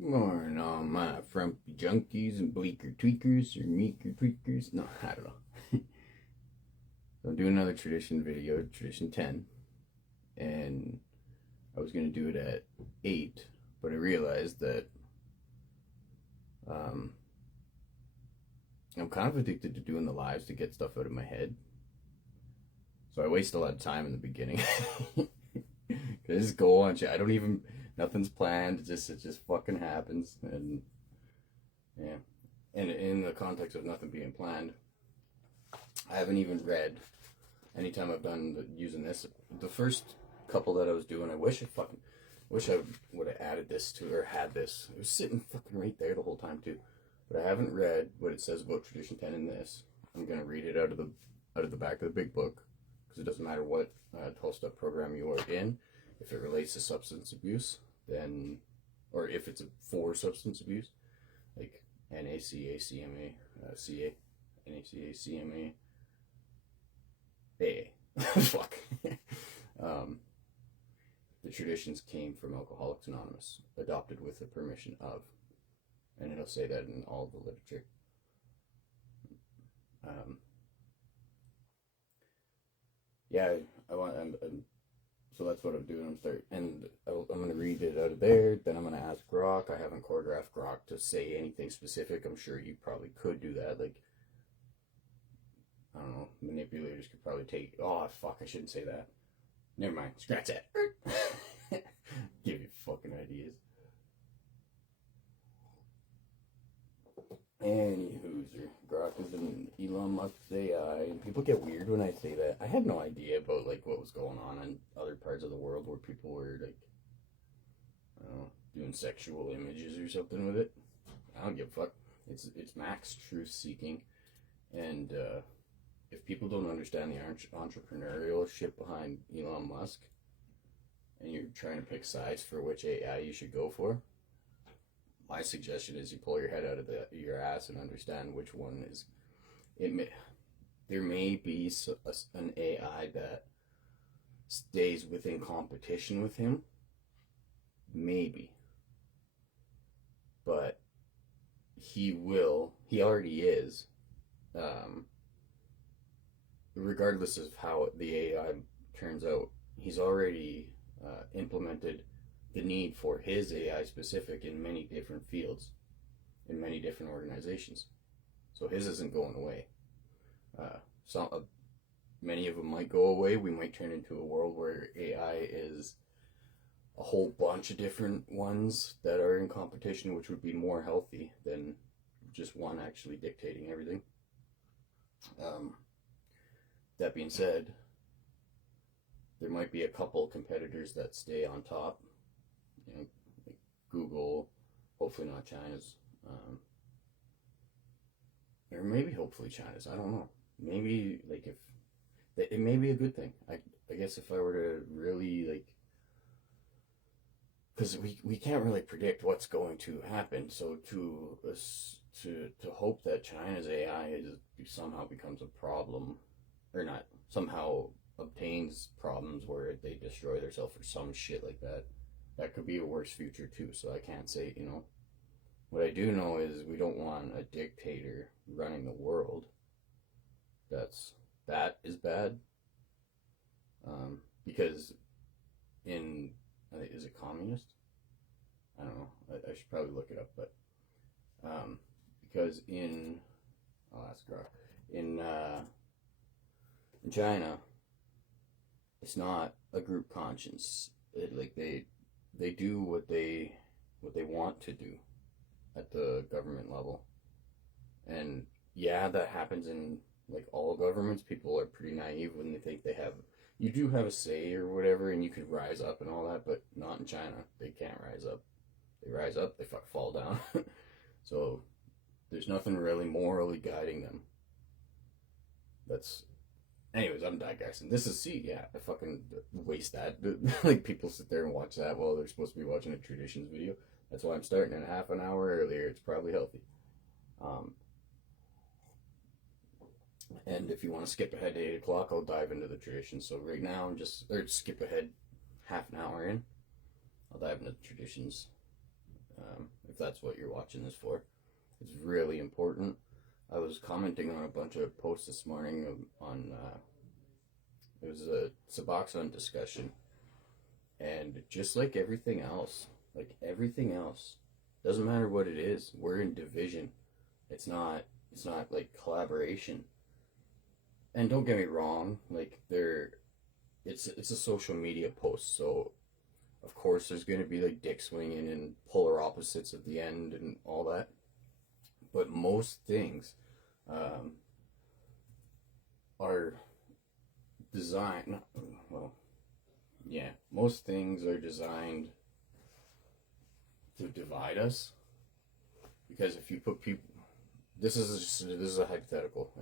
Morning, all my frumpy junkies and bleaker tweakers or meeker tweakers. No, I don't know. So I'm doing another tradition video, tradition 10, and I was going to do it at 8, but I realized that um, I'm kind of addicted to doing the lives to get stuff out of my head. So I waste a lot of time in the beginning. I just go on shit. I don't even, nothing's planned. It just fucking happens. And yeah. And in the context of nothing being planned, I haven't even read anytime I've done using this. The first couple that I was doing, I wish I would have added this to or had this. It was sitting fucking right there the whole time too. But I haven't read what it says about tradition 10 in this. I'm gonna read it out of the back of the big book because it doesn't matter what 12-step program you are in. If it relates to substance abuse, then, or if it's for substance abuse, like NACA, CMA, CA, NACA, CMA, AA. Fuck. The traditions came from Alcoholics Anonymous, adopted with the permission of, and it'll say that in all the literature. Yeah, so that's what I'm doing. I'm going to read it out of there. Then I'm going to ask Grok. I haven't choreographed Grok to say anything specific. I'm sure you probably could do that. Like, I don't know, manipulators could probably take. Oh fuck! I shouldn't say that. Never mind. Scratch that. Give you fucking ideas. Anywho's, Grok is an Elon Musk's AI, and people get weird when I say that. I had no idea about like what was going on in other parts of the world where people were like, I don't know, doing sexual images or something with it. I don't give a fuck. It's max truth seeking, and if people don't understand the entrepreneurial shit behind Elon Musk, and you're trying to pick sides for which AI you should go for, my suggestion is you pull your head out of your ass and understand which one is. There may be an AI that stays within competition with him, maybe, but he already is, regardless of how the AI turns out. He's already implemented the need for his AI specific in many different fields, in many different organizations. So his isn't going away. Many of them might go away. We might turn into a world where AI is a whole bunch of different ones that are in competition, which would be more healthy than just one actually dictating everything. That being said, there might be a couple competitors that stay on top. You know, like Google, hopefully not China's, or maybe hopefully China's. I don't know. Maybe like if it may be a good thing. I guess if I were to really like, because we can't really predict what's going to happen. So to hope that China's AI somehow becomes a problem, or not somehow obtains problems where they destroy themselves or some shit like that. That could be a worse future too. So I can't say, What I do know is we don't want a dictator running the world. That is bad. Because is it communist? I don't know. I should probably look it up, but because I'll ask Grok. In China, it's not a group conscience. They do what they want to do at the government level, and yeah, that happens in like all governments. People are pretty naive when they think you do have a say or whatever, and you could rise up and all that, but not in China. They can't rise up. They rise up, they fall down. So there's nothing really morally guiding them. Anyways, I'm digressing. I fucking waste that. Like, people sit there and watch that while they're supposed to be watching a traditions video. That's why I'm starting in half an hour earlier. It's probably healthy. And if you want to skip ahead to 8 o'clock, I'll dive into the traditions. So right now, skip ahead half an hour in. I'll dive into the traditions. if that's what you're watching this for. It's really important. I was commenting on a bunch of posts this morning on it was a Suboxone discussion, and just like everything else, doesn't matter what it is. We're in division. It's not like collaboration. And don't get me wrong, like it's a social media post, so of course there's going to be like dick swinging and polar opposites at the end and all that. But most things um, are designed. Well, yeah, most things are designed to divide us, because if you put people, this is a hypothetical.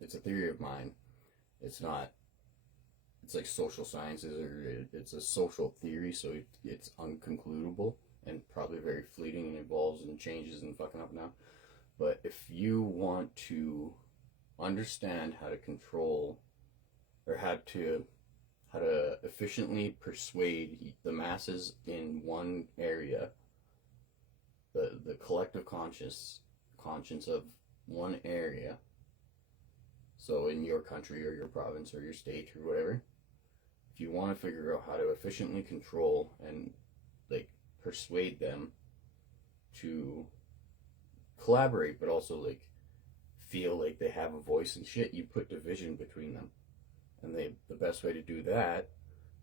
It's a theory of mine. It's not. It's like social sciences, or it's a social theory, so it's unconcludable and probably very fleeting and evolves and changes and fucking up now. But if you want to understand how to control, or how to efficiently persuade the masses in one area, the collective conscience of one area, so in your country or your province or your state or whatever, if you want to figure out how to efficiently control and like persuade them to collaborate, but also like feel like they have a voice and shit, you put division between them. And the best way to do that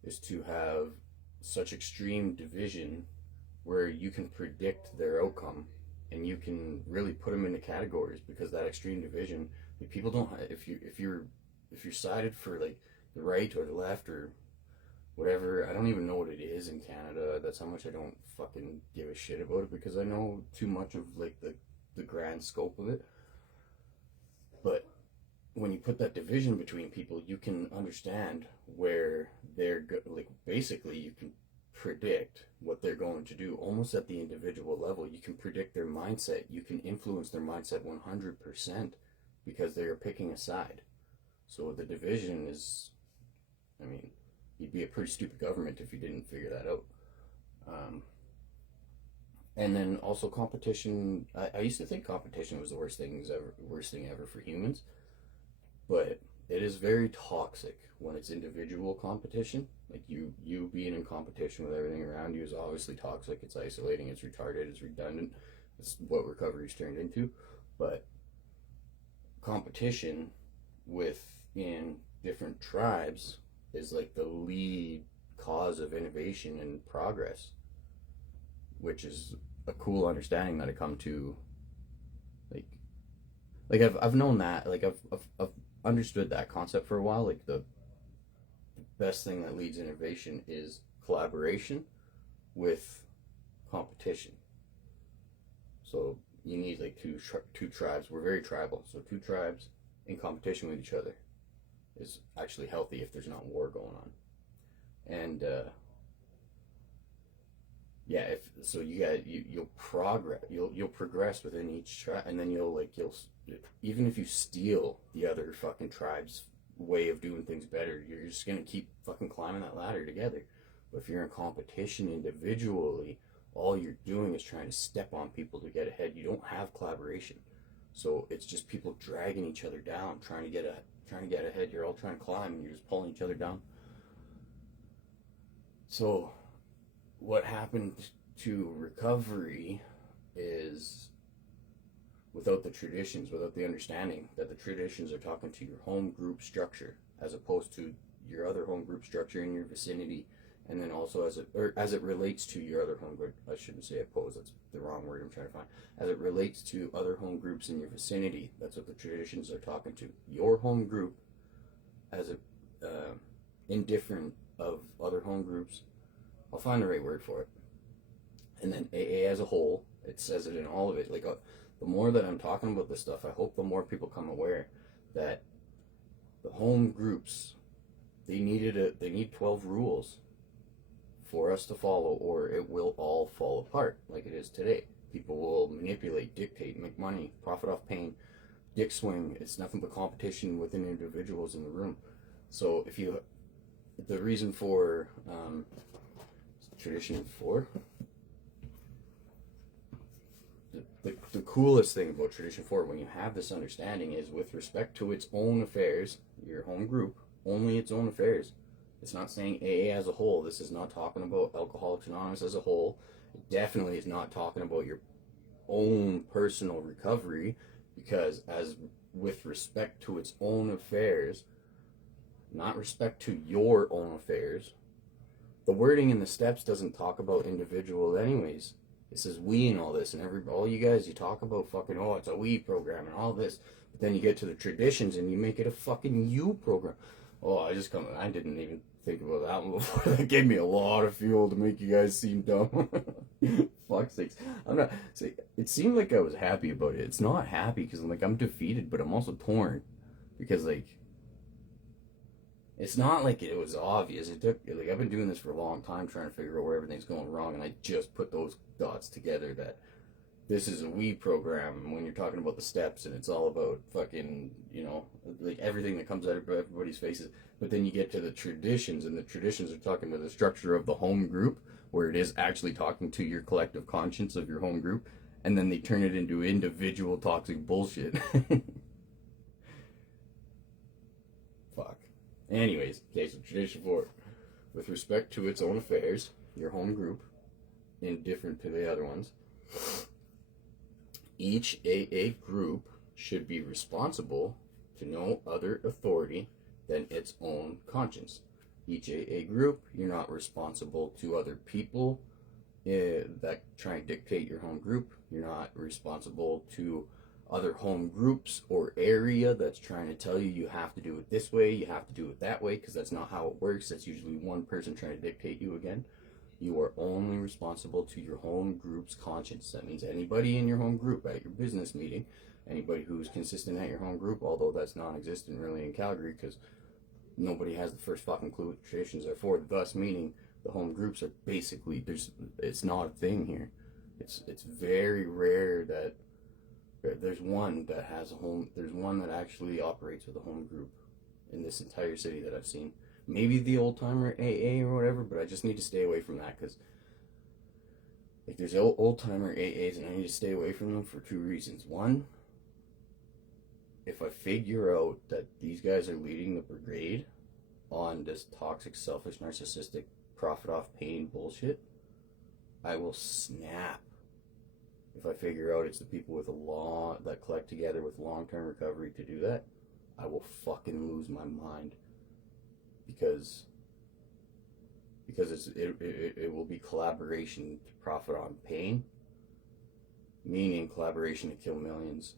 is to have such extreme division where you can predict their outcome, and you can really put them into categories, because that extreme division, like, people don't, if you're sided for like the right or the left or whatever, I don't even know what it is in Canada. That's how much I don't fucking give a shit about it, because I know too much of like the grand scope of it. But when you put that division between people, you can understand where like basically you can predict what they're going to do almost at the individual level. You can predict their mindset. You can influence their mindset 100%, because they are picking a side. So the division is, I mean, you'd be a pretty stupid government if you didn't figure that out. And then also competition. I used to think competition was the worst thing ever for humans, but it is very toxic when it's individual competition. Like you being in competition with everything around you is obviously toxic. It's isolating. It's retarded. It's redundant. It's what recovery's turned into. But competition within different tribes is like the lead cause of innovation and progress, which is a cool understanding that I come to. Like I've known that, like I've understood that concept for a while. Like the best thing that leads innovation is collaboration with competition. So you need like two tribes. We're very tribal, so two tribes in competition with each other is actually healthy if there's not war going on. And yeah, if so, you'll progress within each tribe, and then you'll even if you steal the other fucking tribe's way of doing things better, you're just gonna keep fucking climbing that ladder together. But if you're in competition individually, all you're doing is trying to step on people to get ahead. You don't have collaboration, so it's just people dragging each other down, trying to get ahead. You're all trying to climb, and you're just pulling each other down. So what happened to recovery is, without the traditions, without the understanding that the traditions are talking to your home group structure as opposed to your other home group structure in your vicinity, and then also as it relates to your other home group. I shouldn't say oppose, that's the wrong word I'm trying to find. As it relates to other home groups in your vicinity, that's what the traditions are talking to. Your home group as a indifferent of other home groups. I'll find the right word for it. And then AA as a whole, it says it in all of it. Like the more that I'm talking about this stuff, I hope the more people come aware that the home groups, they need 12 rules for us to follow, or it will all fall apart like it is today. People will manipulate, dictate, make money, profit off pain, dick swing. It's nothing but competition within individuals in the room. So the reason for tradition 4. the coolest thing about Tradition 4, when you have this understanding, is with respect to its own affairs, your home group, only its own affairs. It's not saying AA as a whole. This is not talking about Alcoholics Anonymous as a whole. It definitely is not talking about your own personal recovery, because as with respect to its own affairs, not respect to your own affairs, the wording in the steps doesn't talk about individual anyways. It says we and all this, and all you guys, you talk about fucking, oh, it's a we program and all this, but then you get to the traditions and you make it a fucking you program. Oh, I didn't even think about that one before. That gave me a lot of fuel to make you guys seem dumb. Fuck's sakes. It seemed like I was happy about it. It's not happy because I'm defeated, but I'm also torn because it's not like it was obvious. I've been doing this for a long time trying to figure out where everything's going wrong, and I just put those dots together that this is a we program when you're talking about the steps, and it's all about fucking, everything that comes out of everybody's faces. But then you get to the traditions, and the traditions are talking to the structure of the home group, where it is actually talking to your collective conscience of your home group, and then they turn it into individual toxic bullshit. Fuck. Anyways, okay, so Tradition 4, with respect to its own affairs, your home group, indifferent to the other ones, each AA group should be responsible to no other authority than its own conscience. Each AA group, you're not responsible to other people that try and dictate your home group. You're not responsible to other home groups or area that's trying to tell you have to do it this way, you have to do it that way, because that's not how it works. That's usually one person trying to dictate you again. You are only responsible to your home group's conscience. That means anybody in your home group at your business meeting, anybody who's consistent at your home group, although that's non-existent really in Calgary because nobody has the first fucking clue what the traditions are for, thus meaning the home groups are basically, it's not a thing here. It's very rare that there's one that has a home, there's one that actually operates with a home group in this entire city that I've seen. Maybe the old timer AA or whatever, but I just need to stay away from that because there's old timer AAs and I need to stay away from them for two reasons. One, if I figure out that these guys are leading the brigade on this toxic, selfish, narcissistic, profit off pain bullshit, I will snap. If I figure out it's the people with that collect together with long-term recovery to do that, I will fucking lose my mind. Because it will be collaboration to profit on pain, meaning collaboration to kill millions.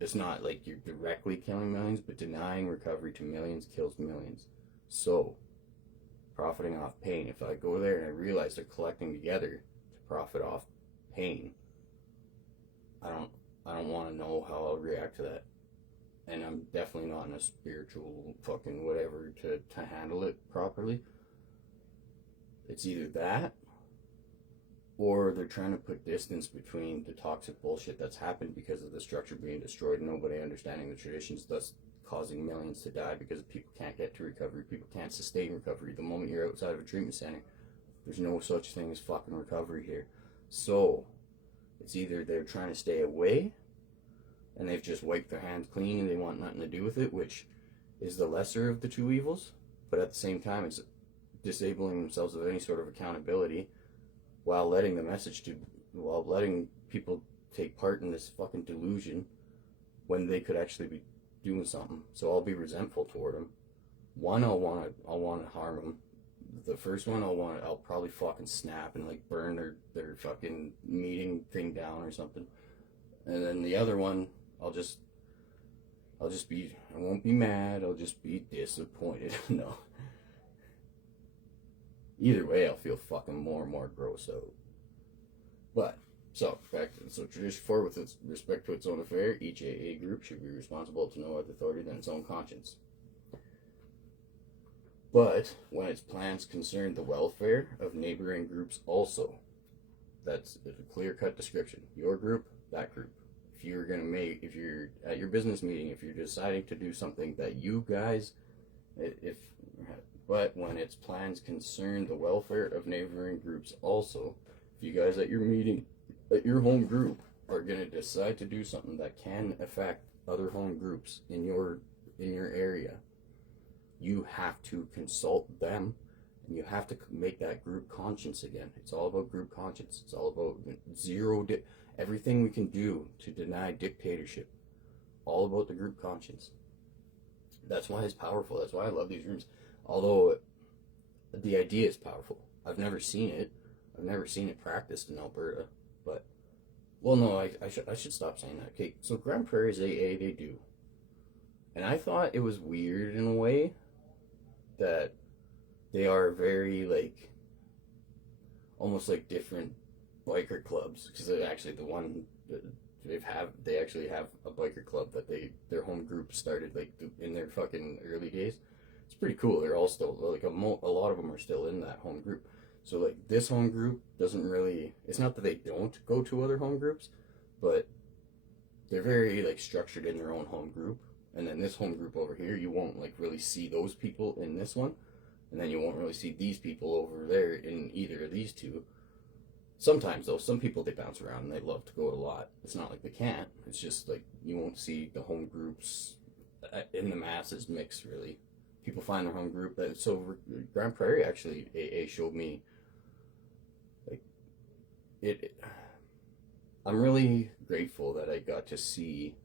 It's not like you're directly killing millions, but denying recovery to millions kills millions. So, profiting off pain, if I go there and I realize they're collecting together to profit off pain, I don't want to know how I'll react to that. And I'm definitely not in a spiritual fucking whatever to handle it properly. It's either that, or they're trying to put distance between the toxic bullshit that's happened because of the structure being destroyed and nobody understanding the traditions, thus causing millions to die because people can't get to recovery, people can't sustain recovery. The moment you're outside of a treatment center, there's no such thing as fucking recovery here. So, it's either they're trying to stay away, and they've just wiped their hands clean and they want nothing to do with it, which is the lesser of the two evils, but at the same time it's disabling themselves of any sort of accountability while letting people take part in this fucking delusion when they could actually be doing something. So I'll be resentful toward them. One, I'll want to harm them. The first one, I'll probably fucking snap and burn their fucking meeting thing down or something. And then the other one, I won't be mad, I'll just be disappointed. No. Either way, I'll feel fucking more and more gross out. But, Tradition 4, with respect to its own affair, each AA group should be responsible to no other authority than its own conscience. But, when its plans concern the welfare of neighboring groups also, that's a clear-cut description. Your group, that group. If you're at your business meeting, if you're deciding to do something that you guys, but when its plans concern the welfare of neighboring groups also, if you guys at your meeting, at your home group, are going to decide to do something that can affect other home groups in your area, you have to consult them, and you have to make that group conscience again. It's all about group conscience. It's all about everything we can do to deny dictatorship. All about the group conscience. That's why it's powerful. That's why I love these rooms. Although the idea is powerful. I've never seen it. I've never seen it practiced in Alberta. But, well, no, I should stop saying that. Okay, so Grand Prairie's AA, they do. And I thought it was weird in a way that they are very, like, almost like different biker clubs. Because actually the one they actually have a biker club that their home group started like in their fucking early days. It's pretty cool. They're all still like a lot of them are still in that home group. So like this home group doesn't really. It's not that they don't go to other home groups, but they're very like structured in their own home group. And then this home group over here, you won't like really see those people in this one, and then you won't really see these people over there in either of these two. Sometimes, though, some people, they bounce around and they love to go a lot. It's not like they can't. It's just like you won't see the home groups in the masses mix, really. People find their home group. So Grand Prairie, actually, AA showed me, like, I'm really grateful that I got to see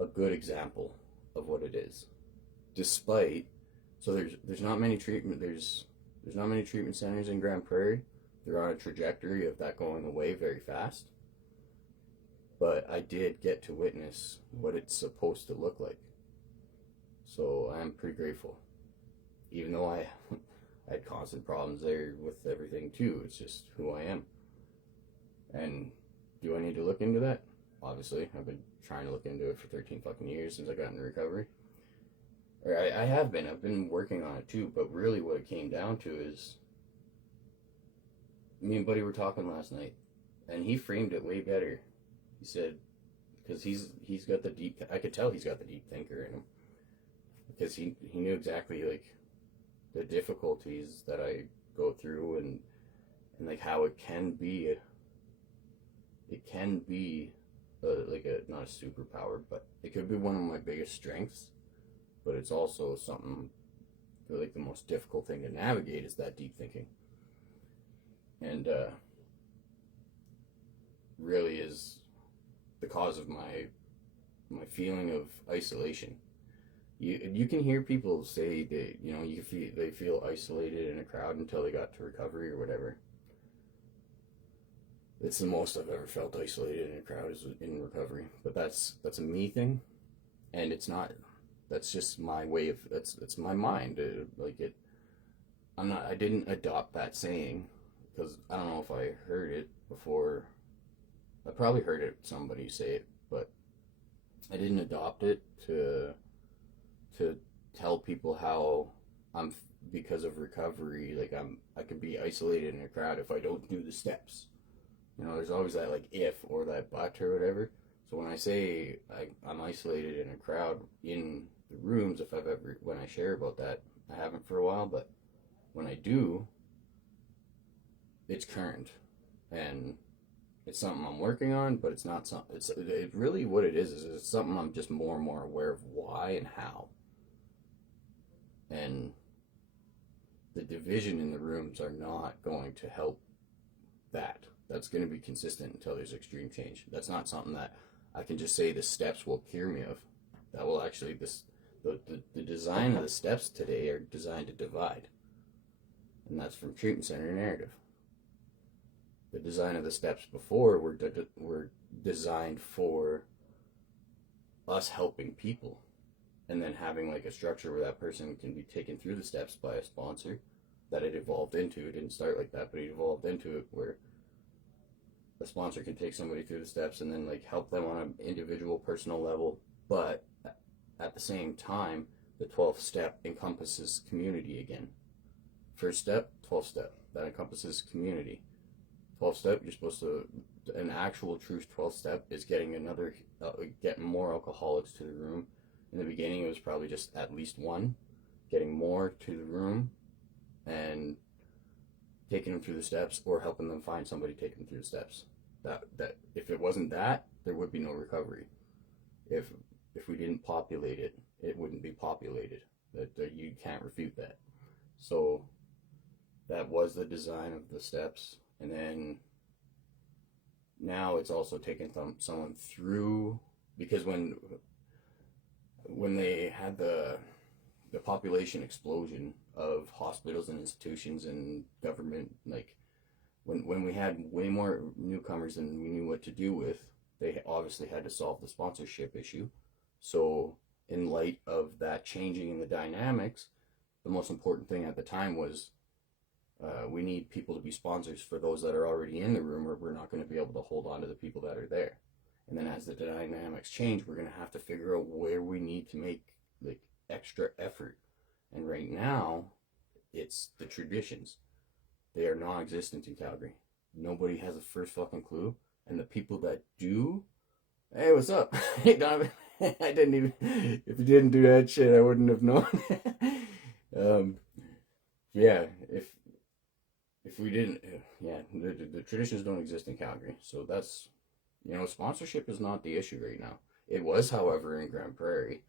a good example of what it is. Despite, so there's not many treatment, there's not many treatment centers in Grand Prairie. They're on a trajectory of that going away very fast. But I did get to witness what it's supposed to look like. So I'm pretty grateful. Even though I had constant problems there with everything too. It's just who I am. And do I need to look into that? Obviously. I've been trying to look into it for 13 fucking years since I got into recovery. Or I have been. I've been working on it too. But really what it came down to is me and Buddy were talking last night, and he framed it way better. He said, because he's got the deep, I could tell he's got the deep thinker in him, because he knew exactly like the difficulties that I go through and like how it can be like not a superpower, but it could be one of my biggest strengths, but it's also something like the most difficult thing to navigate is that deep thinking. And really is the cause of my feeling of isolation. You can hear people say they they feel isolated in a crowd until they got to recovery or whatever. It's the most I've ever felt isolated in a crowd is in recovery, but that's a me thing, and it's not. That's just my way of it's my mind. I didn't adopt that saying. Because I don't know if I heard it before. I probably heard it somebody say it, but I didn't adopt it to tell people how because of recovery, like I could be isolated in a crowd if I don't do the steps. There's always that like if or that but or whatever. So when I say I'm isolated in a crowd in the rooms, when I share about that, I haven't for a while, but when I do, it's current, and it's something I'm working on, but it's not something. It really what it is it's something I'm just more and more aware of why and how. And the division in the rooms are not going to help that. That's going to be consistent until there's extreme change. That's not something that I can just say the steps will cure me of. That will actually the design of the steps today are designed to divide, and that's from treatment center narrative. The design of the steps before were designed for us helping people, and then having like a structure where that person can be taken through the steps by a sponsor that it evolved into. It didn't start like that, but it evolved into it where a sponsor can take somebody through the steps and then like help them on an individual personal level, but at the same time the 12th step encompasses community again. First step, 12th step, that encompasses community. 12th step, you're supposed to, an actual true 12th step is getting more alcoholics to the room. In the beginning, it was probably just at least one, getting more to the room and taking them through the steps, or helping them find somebody to take them through the steps. that if it wasn't that, there would be no recovery. If if we didn't populate it, it wouldn't be populated. That you can't refute that. So that was the design of the steps, and then now it's also taken someone through, because when they had the population explosion of hospitals and institutions and government, like when we had way more newcomers than we knew what to do with, they obviously had to solve the sponsorship issue. So in light of that changing in the dynamics, the most important thing at the time was we need people to be sponsors for those that are already in the room, or we're not going to be able to hold on to the people that are there. And then as the dynamics change, we're going to have to figure out where we need to make like extra effort. And right now, it's the traditions. They are non-existent in Calgary. Nobody has a first fucking clue. And the people that do, hey, what's up? Hey, Donovan. I didn't even, if you didn't do that shit, I wouldn't have known. Yeah, if we didn't, yeah, the traditions don't exist in Calgary. So that's, sponsorship is not the issue right now. It was, however, in Grand Prairie.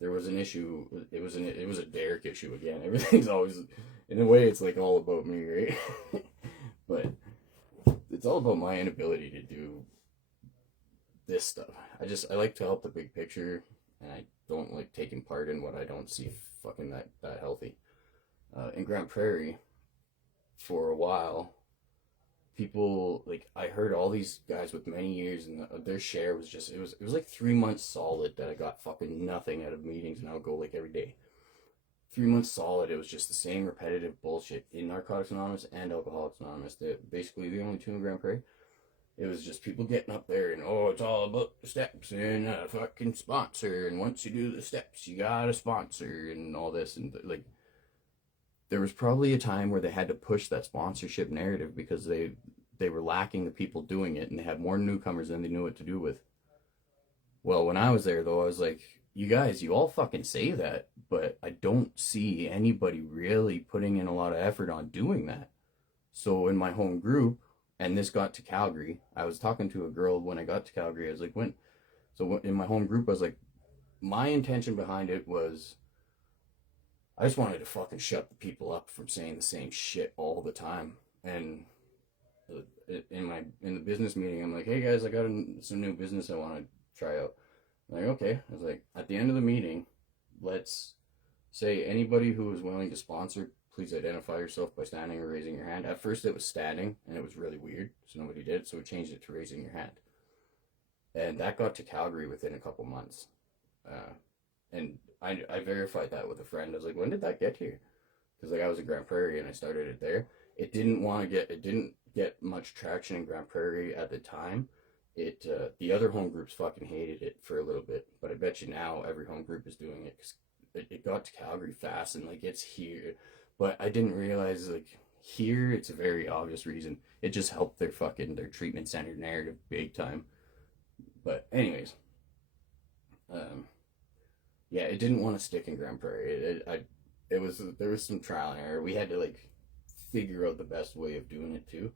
There was an issue. It was a Derek issue again. Everything's always, in a way, it's like all about me, right? But it's all about my inability to do this stuff. I like to help the big picture, and I don't like taking part in what I don't see fucking that healthy. In Grand Prairie, for a while, people, like, I heard all these guys with many years, and their share was just, it was like 3 months solid that I got fucking nothing out of meetings, and I would go like every day. 3 months solid, it was just the same repetitive bullshit in Narcotics Anonymous and Alcoholics Anonymous. Basically the only two in Grand Prairie. It was just people getting up there and, oh, it's all about the steps and a fucking sponsor, and once you do the steps, you got a sponsor and all this, and like, there was probably a time where they had to push that sponsorship narrative because they were lacking the people doing it, and they had more newcomers than they knew what to do with. Well, when I was there, though, I was like, you guys, you all fucking say that, but I don't see anybody really putting in a lot of effort on doing that. So in my home group, and this got to Calgary, I was talking to a girl when I got to Calgary. I was like, in my home group, I was like, my intention behind it was, I just wanted to fucking shut the people up from saying the same shit all the time. And in the business meeting, I'm like, hey guys, I got some new business I want to try out. I'm like, okay. I was like, at the end of the meeting, let's say anybody who is willing to sponsor, please identify yourself by standing or raising your hand. At first it was standing, and it was really weird, so nobody did it, so we changed it to raising your hand. And that got to Calgary within a couple months. And I verified that with a friend. I was like, when did that get here? Because like I was in Grand Prairie and I started it there. It didn't get much traction in Grand Prairie at the time. The other home groups fucking hated it for a little bit, but I bet you now every home group is doing it, because it got to Calgary fast, and like it's here. But I didn't realize, like, here it's a very obvious reason. It just helped their treatment center narrative big time. But anyways, yeah, it didn't want to stick in Grand Prairie. There was some trial and error. We had to like figure out the best way of doing it too,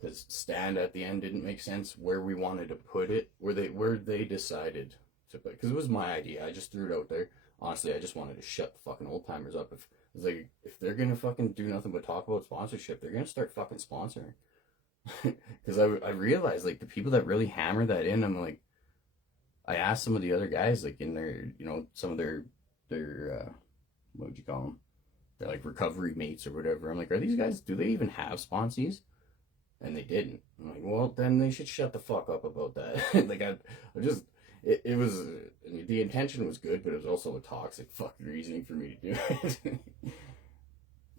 because stand at the end didn't make sense where we wanted to put it, where they decided to put it, because it was my idea. I just threw it out there. Honestly, I just wanted to shut the fucking old timers up. If they're gonna fucking do nothing but talk about sponsorship, they're gonna start fucking sponsoring. Because I realized, like, the people that really hammer that in, I'm like, I asked some of the other guys, like, in their, some of their what would you call them? They're like recovery mates or whatever. I'm like, are these guys, do they even have sponsees? And they didn't. I'm like, well, then they should shut the fuck up about that. Like, I just, it was, the intention was good, but it was also a toxic fucking reasoning for me to do it.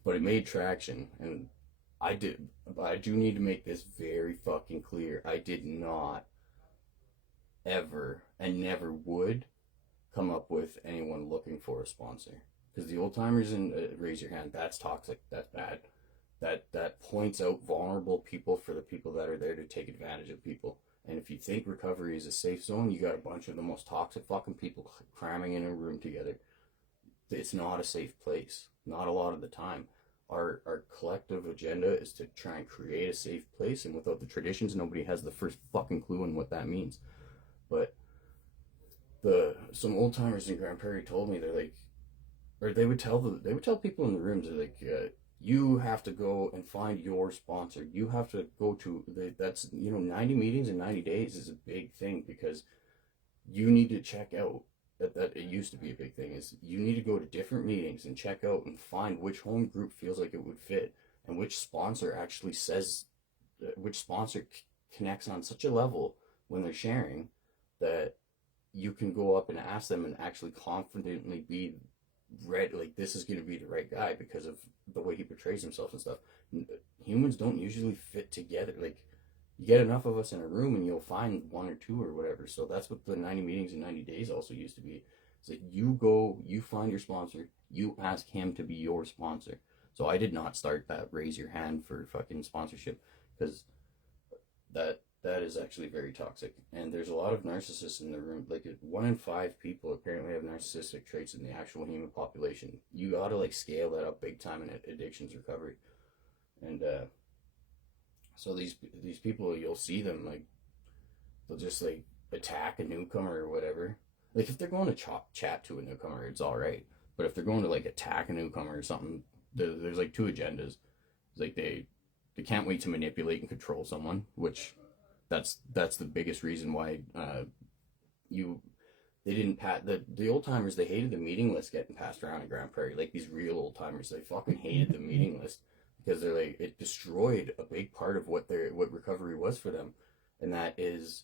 But it made traction, and I do need to make this very fucking clear. I did not ever, and never would, come up with anyone looking for a sponsor. Because the old timers and raise your hand, that's toxic, that's bad. That points out vulnerable people for the people that are there to take advantage of people. And if you think recovery is a safe zone, you got a bunch of the most toxic fucking people cramming in a room together. It's not a safe place, not a lot of the time. our collective agenda is to try and create a safe place, and without the traditions, nobody has the first fucking clue on what that means. But the some old timers in Grand Prairie told me, they're like, or they would tell people in the rooms, they're like, you have to go and find your sponsor. You have to go to that's 90 meetings in 90 days is a big thing, because you need to check out that it used to be a big thing, is you need to go to different meetings and check out and find which home group feels like it would fit, and which sponsor actually says, which sponsor connects on such a level when they're sharing, that you can go up and ask them and actually confidently be ready, like this is going to be the right guy because of the way he portrays himself and stuff. Humans don't usually fit together. Like, you get enough of us in a room and you'll find one or two or whatever. So that's what the 90 meetings in 90 days also used to be. It's like, you go, you find your sponsor, you ask him to be your sponsor. So I did not start that raise your hand for fucking sponsorship, because that is actually very toxic. And there's a lot of narcissists in the room. Like, 1 in 5 people apparently have narcissistic traits in the actual human population. You gotta like scale that up big time in addictions recovery. And so these people, you'll see them like, they'll just like attack a newcomer or whatever. Like, if they're going to chat to a newcomer, it's all right. But if they're going to like attack a newcomer or something, there's like two agendas. It's like they can't wait to manipulate and control someone, which that's the biggest reason why you they didn't the old timers, they hated the meeting list getting passed around in Grand Prairie. Like, these real old timers, they fucking hated the meeting list, because they're like, it destroyed a big part of what recovery was for them, and that is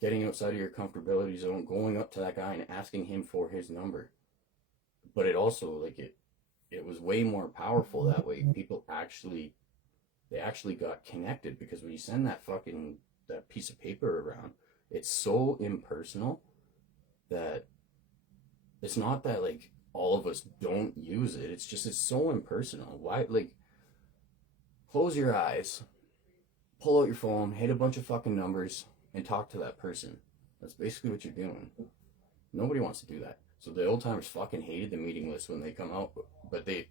getting outside of your comfortability zone, going up to that guy and asking him for his number. But it also, like, it was way more powerful that way. People actually got connected, because when you send that piece of paper around, it's so impersonal that it's not that like all of us don't use it. It's just, it's so impersonal. Why, like, close your eyes, pull out your phone, hit a bunch of fucking numbers, and talk to that person. That's basically what you're doing. Nobody wants to do that. So the old timers fucking hated the meeting list when they come out, but the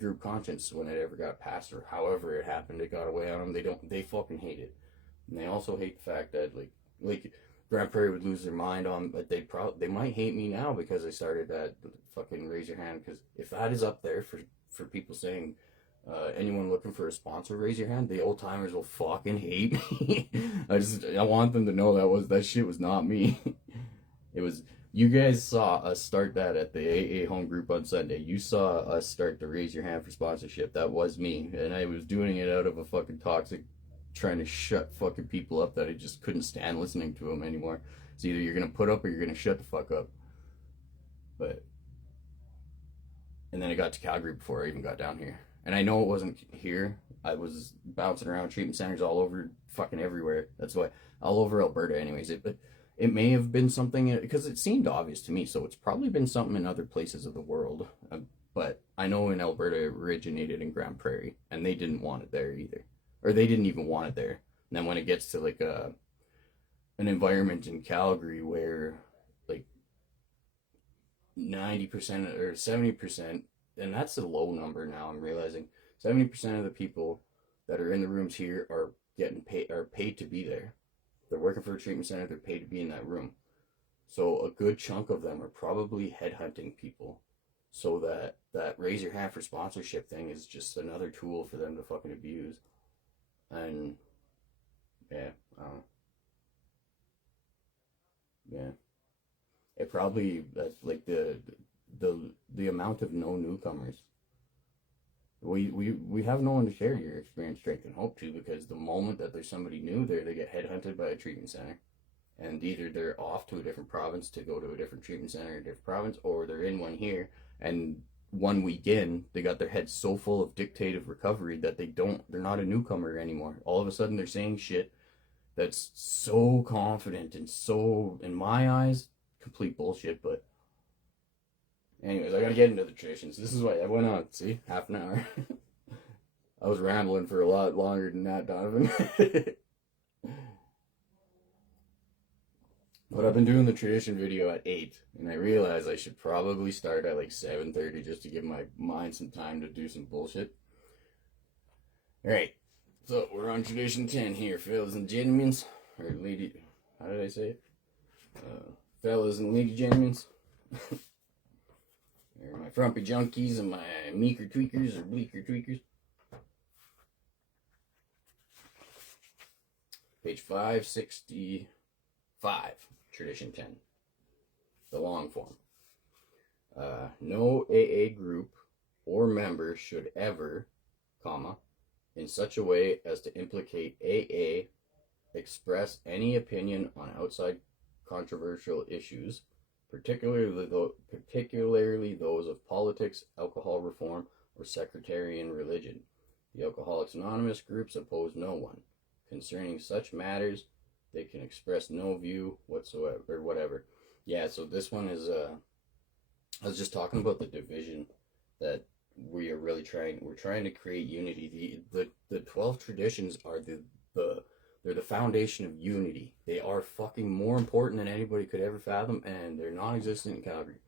group conscience, when it ever got passed or however it happened, it got away on them. They fucking hate it, and they also hate the fact that like Grand Prairie would lose their mind on, but they might hate me now because I started that fucking raise your hand. Because if that is up there for people saying, anyone looking for a sponsor, raise your hand, the old timers will fucking hate me. I want them to know that shit was not me. It was, you guys saw us start that at the AA home group on Sunday. You saw us start to raise your hand for sponsorship. That was me. And I was doing it out of a fucking toxic, trying to shut fucking people up that I just couldn't stand listening to them anymore. It's either you're going to put up or you're going to shut the fuck up. But, and then I got to Calgary before I even got down here. And I know it wasn't here. I was bouncing around treatment centers all over fucking everywhere. That's why, all over Alberta anyways. It may have been something, because it seemed obvious to me, so it's probably been something in other places of the world. But I know in Alberta it originated in Grand Prairie, and they didn't want it there either. Or they didn't even want it there. And then when it gets to like an environment in Calgary where like 90% or 70%, and that's a low number now, I'm realizing, 70% of the people that are in the rooms here are paid to be there. They're working for a treatment center, they're paid to be in that room. So a good chunk of them are probably headhunting people. So that raise your hand for sponsorship thing is just another tool for them to fucking abuse. And yeah, yeah. It probably, like the amount of no newcomers. We have no one to share your experience, strength, and hope to, because the moment that there's somebody new there, they get headhunted by a treatment center, and either they're off to a different province to go to a different treatment center in a different province, or they're in one here, and 1 week in, they got their heads so full of dictative recovery that they're not a newcomer anymore. All of a sudden, they're saying shit that's so confident and so, in my eyes, complete bullshit. But anyways, I gotta get into the traditions. This is why I went on, see, half an hour. I was rambling for a lot longer than that, Donovan. But I've been doing the tradition video at 8, and I realize I should probably start at like 7:30 just to give my mind some time to do some bullshit. Alright, so we're on tradition 10 here, fellas and gentlemen. Or lady, how did I say it? Fellas and lady gentlemen. They're my frumpy junkies and my meeker tweakers or bleaker tweakers. Page 565, tradition 10. The long form. No AA group or member should ever, comma, in such a way as to implicate AA, express any opinion on outside controversial issues, particularly those of politics, alcohol reform, or sectarian religion. The Alcoholics Anonymous groups oppose no one. Concerning such matters, they can express no view whatsoever, or whatever. Yeah, so this one is, I was just talking about the division that we are really we're trying to create unity. The 12 traditions are they're the foundation of unity. They are fucking more important than anybody could ever fathom, and they're non-existent in Calgary.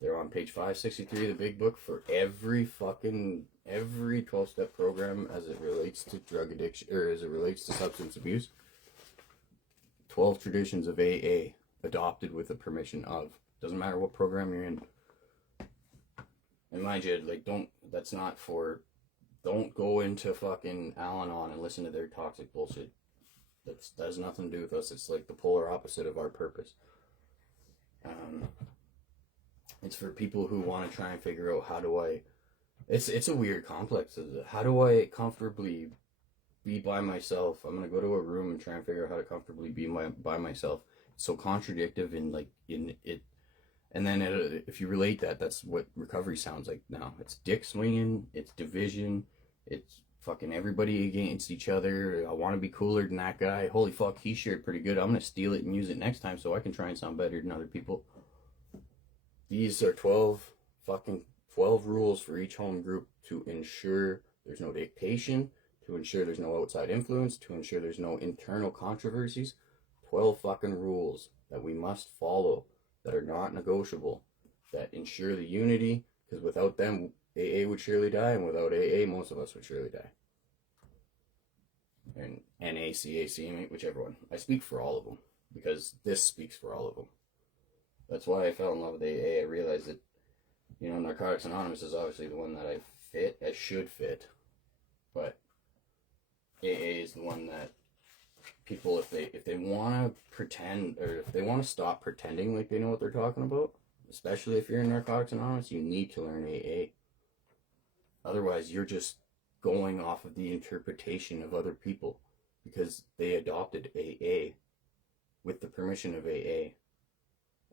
They're on page 563 of the big book for every 12-step program as it relates to drug addiction, or as it relates to substance abuse. 12 traditions of AA adopted with the permission of. Doesn't matter what program you're in. And mind you, like, don't go into fucking Al-Anon and listen to their toxic bullshit. That has nothing to do with us. It's like the polar opposite of our purpose. It's for people who want to try and figure out how do I. It's a weird complex. How do I comfortably be by myself? I'm gonna go to a room and try and figure out how to comfortably be by myself. It's so contradictive in it. And then if you relate that, that's what recovery sounds like now. It's dick swinging. It's division. It's fucking everybody against each other. I want to be cooler than that guy. Holy fuck, he shared pretty good. I'm going to steal it and use it next time so I can try and sound better than other people. These are 12 rules for each home group to ensure there's no dictation, to ensure there's no outside influence, to ensure there's no internal controversies. 12 fucking rules that we must follow, that are not negotiable, that ensure the unity, because without them, AA would surely die, and without AA, most of us would surely die. And NACAC, whichever one. I speak for all of them, because this speaks for all of them. That's why I fell in love with AA. I realized that, Narcotics Anonymous is obviously the one that I should fit, but AA is the one that people, if they want to pretend, or if they want to stop pretending like they know what they're talking about, especially if you're in Narcotics Anonymous, you need to learn AA. Otherwise, you're just going off of the interpretation of other people, because they adopted AA with the permission of AA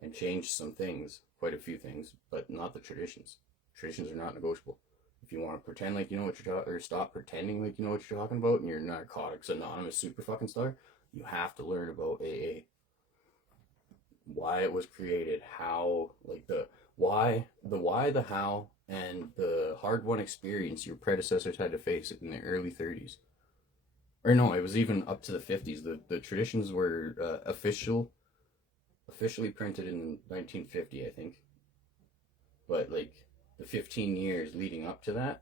and changed some things, quite a few things, but not the traditions. Traditions are not negotiable. If you want to pretend like you know what you're talking, or stop pretending like you know what you're talking about, and you're Narcotics Anonymous super fucking star, you have to learn about AA. Why it was created, how, like the why, the how, and the hard-won experience your predecessors had to face in the early 30s. Or no, it was even up to the 50s. The traditions were officially printed in 1950, I think. But like the 15 years leading up to that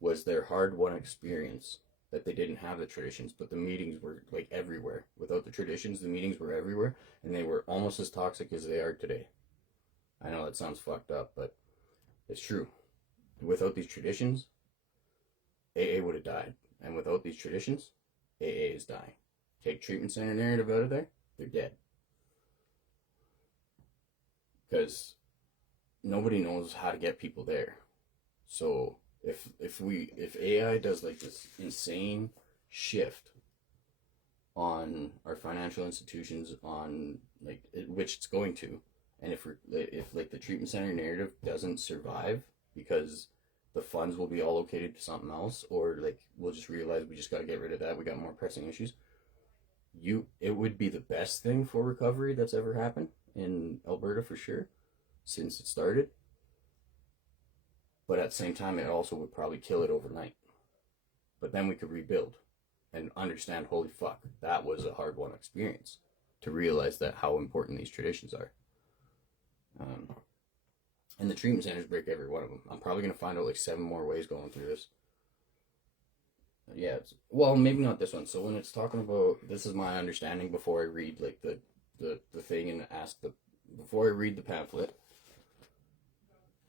was their hard-won experience, that they didn't have the traditions, but the meetings were like everywhere. Without the traditions, the meetings were everywhere, and they were almost as toxic as they are today. I know that sounds fucked up, but it's true. Without these traditions, AA would have died. And without these traditions, AA is dying. Take treatment center narrative out of there, they're dead. Because nobody knows how to get people there. So if AI does like this insane shift on our financial institutions, on like which it's going to, and if like the treatment center narrative doesn't survive because the funds will be allocated to something else, or like we'll just realize we just got to get rid of that, we got more pressing issues, it would be the best thing for recovery that's ever happened in Alberta for sure since it started. But at the same time, it also would probably kill it overnight. But then we could rebuild and understand, holy fuck, that was a hard-won experience. to realize that how important these traditions are. And the treatment centers break every one of them. I'm probably going to find out like 7 more ways going through this. Yeah, well, maybe not this one. So when it's talking about, this is my understanding before I read like the thing and before I read the pamphlet.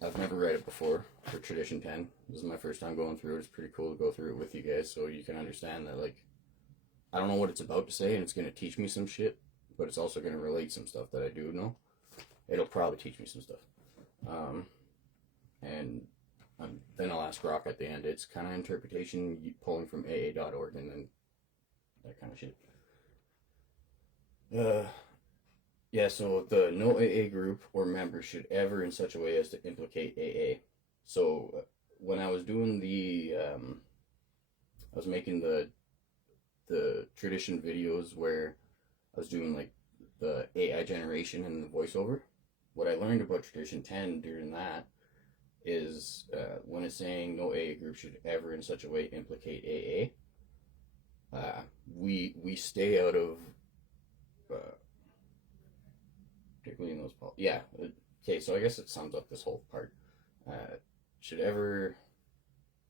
I've never read it before for Tradition 10. This is my first time going through it. It's pretty cool to go through it with you guys so you can understand that, like, I don't know what it's about to say and it's going to teach me some shit, but it's also going to relate some stuff that I do know. It'll probably teach me some stuff. Then I'll ask Rock at the end. It's kind of interpretation pulling from AA.org and then that kind of shit. Yeah, so the no AA group or member should ever in such a way as to implicate AA. So when I was doing I was making the tradition videos where I was doing like the AI generation and the voiceover. What I learned about Tradition 10 during that is when it's saying no AA group should ever in such a way implicate AA, we stay out of, particularly in those, okay, so I guess it sums up this whole part. Should ever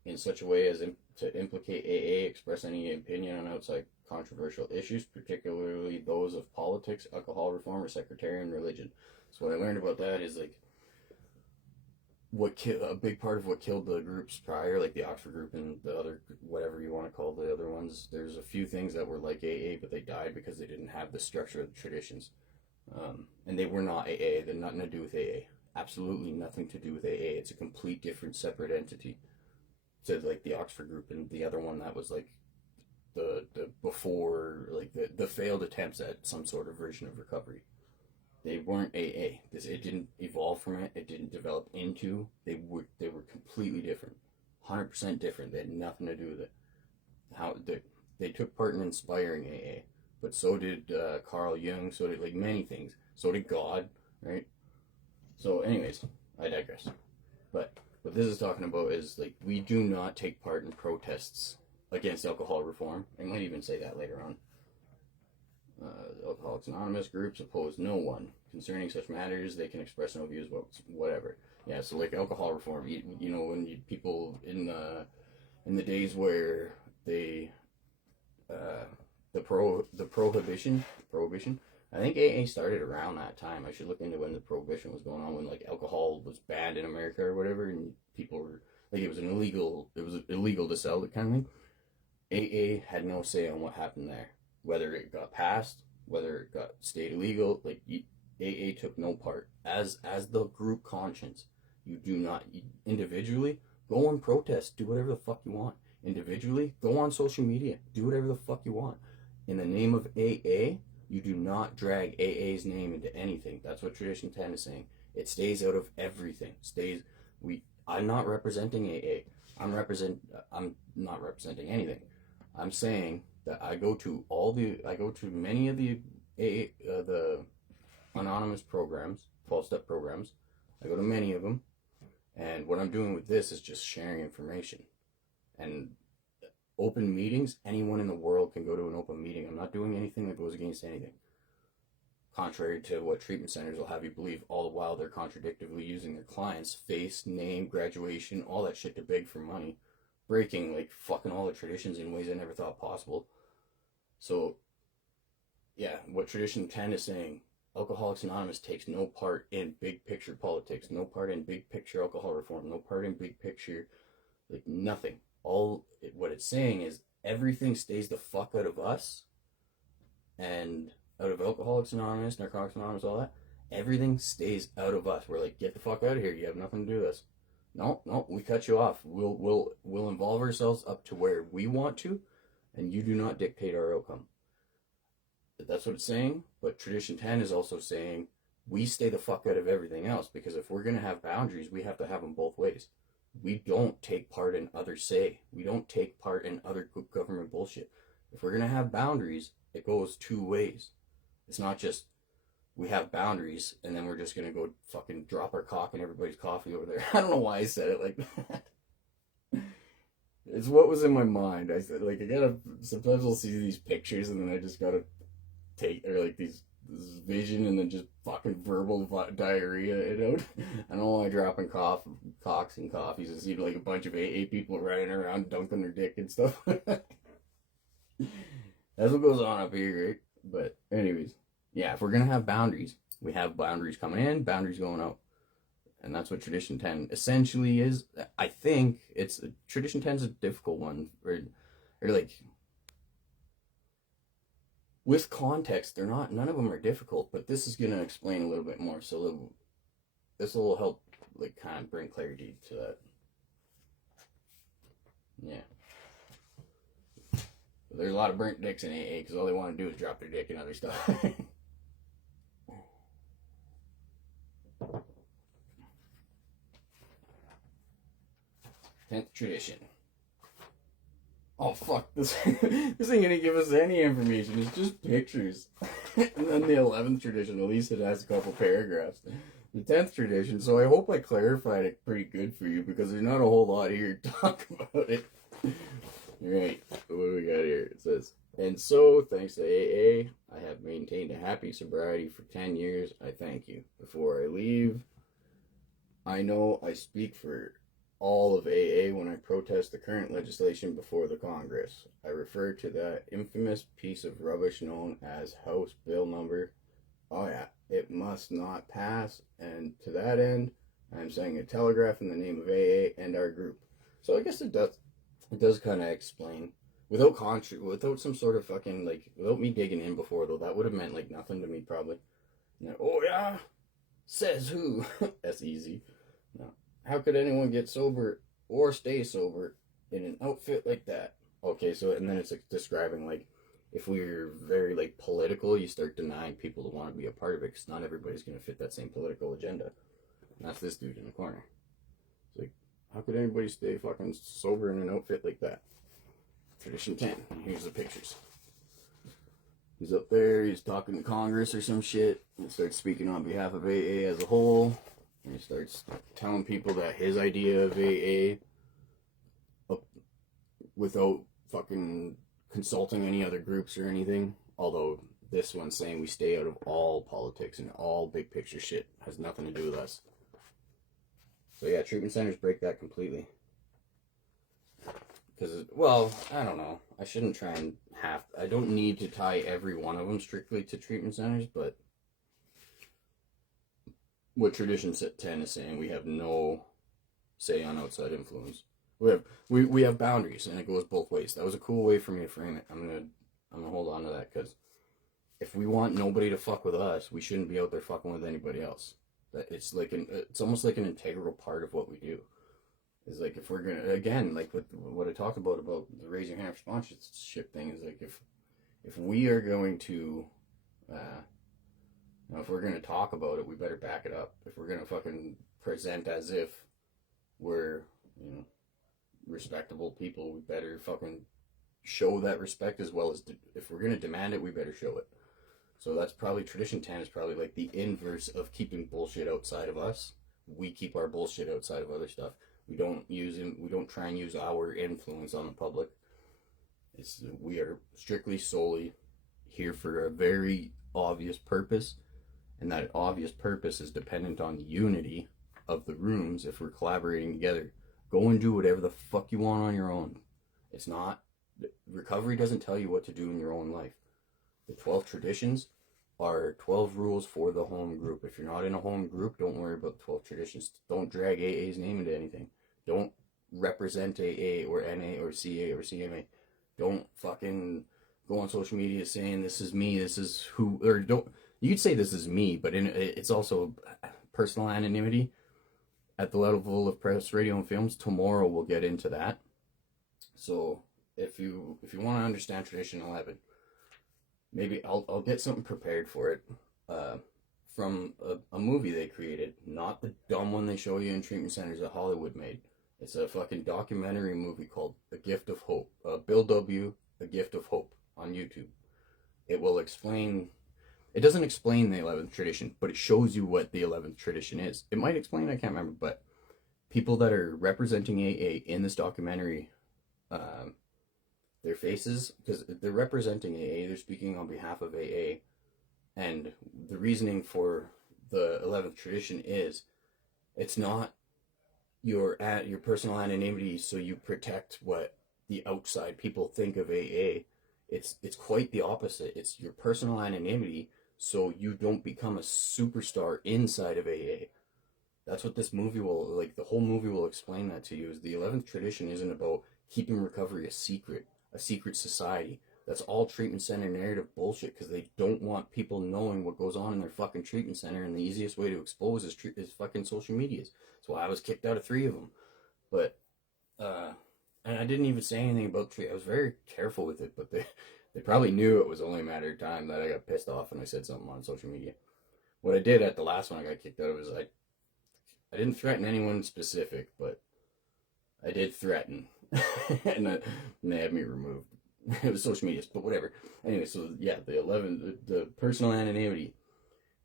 in such a way as to implicate AA, express any opinion on outside controversial issues, particularly those of politics, alcohol reform, or sectarian religion. So what I learned about that is like a big part of what killed the groups prior, like the Oxford group and the other, whatever you want to call the other ones. There's a few things that were like AA, but they died because they didn't have the structure of the traditions. And they were not AA. They're nothing to do with AA. Absolutely nothing to do with AA. It's a complete different separate entity to like the Oxford group and the other one that was like the before, like the failed attempts at some sort of version of recovery. They weren't AA. It didn't evolve from it. It didn't develop into. They were completely different, 100% different. They had nothing to do with it. How they took part in inspiring AA, but so did Carl Jung. So did like many things. So did God, right? So, anyways, I digress. But what this is talking about is like we do not take part in protests against alcohol reform. I might even say that later on. Alcoholics Anonymous groups oppose no one concerning such matters. They can express no views, whatever. Yeah, so like alcohol reform, you know, when people in the days where they the prohibition. I think AA started around that time. I should look into when the prohibition was going on, when like alcohol was banned in America or whatever, and people were like it was illegal to sell it kind of thing. AA had no say on what happened there. Whether it got passed, whether it stayed illegal, like AA took no part. As the group conscience, you do not individually go and protest, do whatever the fuck you want. Individually, go on social media, do whatever the fuck you want. In the name of AA, you do not drag AA's name into anything. That's what Tradition 10 is saying. It stays out of everything. I'm not representing AA. I'm not representing anything. I'm saying that I go to many of the anonymous programs, 12-step programs. I go to many of them, and what I'm doing with this is just sharing information. And open meetings, anyone in the world can go to an open meeting. I'm not doing anything that goes against anything. Contrary to what treatment centers will have you believe, all the while they're contradictively using their clients' face, name, graduation, all that shit to beg for money. Breaking like fucking all the traditions in ways I never thought possible. So, yeah, what Tradition 10 is saying, Alcoholics Anonymous takes no part in big picture politics, no part in big picture alcohol reform, no part in big picture, like nothing. What it's saying is everything stays the fuck out of us and out of Alcoholics Anonymous, Narcotics Anonymous, all that. Everything stays out of us. We're like, get the fuck out of here. You have nothing to do with us. No, we cut you off. We'll involve ourselves up to where we want to, and you do not dictate our outcome. That's what it's saying, but Tradition 10 is also saying we stay the fuck out of everything else, because if we're going to have boundaries, we have to have them both ways. We don't take part in other say. We don't take part in other government bullshit. If we're going to have boundaries, it goes 2 ways. It's not just we have boundaries, and then we're just going to go fucking drop our cock in everybody's coffee over there. I don't know why I said it like that. It's what was in my mind. I said, like, sometimes I'll see these pictures, and then I just gotta take, or like these this vision and then just fucking verbal diarrhea, you know? I don't know why dropping cocks and coffees. It seemed like a bunch of AA people running around dunking their dick and stuff. That's what goes on up here, right? But anyways, yeah, if we're gonna have boundaries, we have boundaries coming in, boundaries going out. And that's what Tradition 10 essentially is. I think it's Tradition 10 is a difficult one, or like with context, they're not. None of them are difficult, but this is gonna explain a little bit more. So this will help, like, kind of bring clarity to that. Yeah. There's a lot of burnt dicks in AA because all they want to do is drop their dick and other stuff. 10th tradition. Oh fuck, this this ain't gonna give us any information, it's just pictures. And then the 11th tradition, at least it has a couple paragraphs. The 10th tradition, so I hope I clarified it pretty good for you because there's not a whole lot here to talk about it. Alright, what do we got here? It says, and so, thanks to AA, I have maintained a happy sobriety for 10 years. I thank you. Before I leave, I know I speak for all of AA when I protest the current legislation before the Congress. I refer to that infamous piece of rubbish known as House Bill number. Oh yeah, it must not pass, and to that end, I am sending a telegraph in the name of AA and our group. So I guess it does kind of explain, without some sort of fucking, like, without me digging in before, though, that would have meant, like, nothing to me, probably. Oh yeah? Says who? That's easy. No. How could anyone get sober or stay sober in an outfit like that? Okay, so, and then it's like describing, like, if we're very, like, political, you start denying people to want to be a part of it because not everybody's going to fit that same political agenda. And that's this dude in the corner. It's like, how could anybody stay fucking sober in an outfit like that? Tradition 10. Here's the pictures. He's up there, he's talking to Congress or some shit. He starts speaking on behalf of AA as a whole. And he starts telling people that his idea of AA, without fucking consulting any other groups or anything. Although this one's saying we stay out of all politics and all big picture shit. Has nothing to do with us. So yeah, treatment centers break that completely. Because, well, I don't know. I shouldn't try and I don't need to tie every one of them strictly to treatment centers, but what Tradition 10 is saying, we have no say on outside influence. We have boundaries, and it goes both ways. That was a cool way for me to frame it. I'm gonna hold on to that, because if we want nobody to fuck with us, we shouldn't be out there fucking with anybody else. That it's almost like an integral part of what we do. Is like, if we're gonna, again, like with what I talked about the raise your hand sponsorship thing, is like, if we are going to if we're gonna talk about it, we better back it up. If we're gonna fucking present as if we're, respectable people, we better fucking show that respect, as well as if we're gonna demand it, we better show it. So that's probably, Tradition 10 is probably like the inverse of keeping bullshit outside of us. We keep our bullshit outside of other stuff. We don't try and use our influence on the public. We are strictly solely here for a very obvious purpose, and that obvious purpose is dependent on the unity of the rooms. If we're collaborating together, go and do whatever the fuck you want on your own. It's not, recovery doesn't tell you what to do in your own life. The 12 traditions are 12 rules for the home group. If you're not in a home group, don't worry about the 12 traditions. Don't drag AA's name into anything. Don't represent AA or NA or CA or CMA. Don't fucking go on social media saying this is me, this is who, or don't, you could say this is me, but it's also personal anonymity at the level of press, radio, and films. Tomorrow we'll get into that. So if you want to understand Tradition 11, maybe I'll get something prepared for it, from a movie they created, not the dumb one they show you in treatment centers that Hollywood made. It's a fucking documentary movie called A Gift of Hope. Bill W., A Gift of Hope, on YouTube. It will explain, it doesn't explain the 11th tradition, but it shows you what the 11th tradition is. It might explain, I can't remember, but people that are representing AA in this documentary, their faces, because they're representing AA, they're speaking on behalf of AA, And the reasoning for the 11th tradition is it's not your personal anonymity so you protect what the outside people think of AA. It's quite the opposite. It's your personal anonymity so you don't become a superstar inside of AA. That's what this movie will, like, the whole movie will explain that to you. Is the 11th tradition isn't about keeping recovery a secret society. That's all treatment center narrative bullshit because they don't want people knowing what goes on in their fucking treatment center, and the easiest way to expose is fucking social medias. That's why I was kicked out of 3 of them. But and I didn't even say anything about treat. I was very careful with it, but they probably knew it was only a matter of time that I got pissed off and I said something on social media. What I did at the last one I got kicked out of was I didn't threaten anyone specific, but I did threaten, and they had me removed. It was social media, but whatever. Anyway, so yeah, the personal anonymity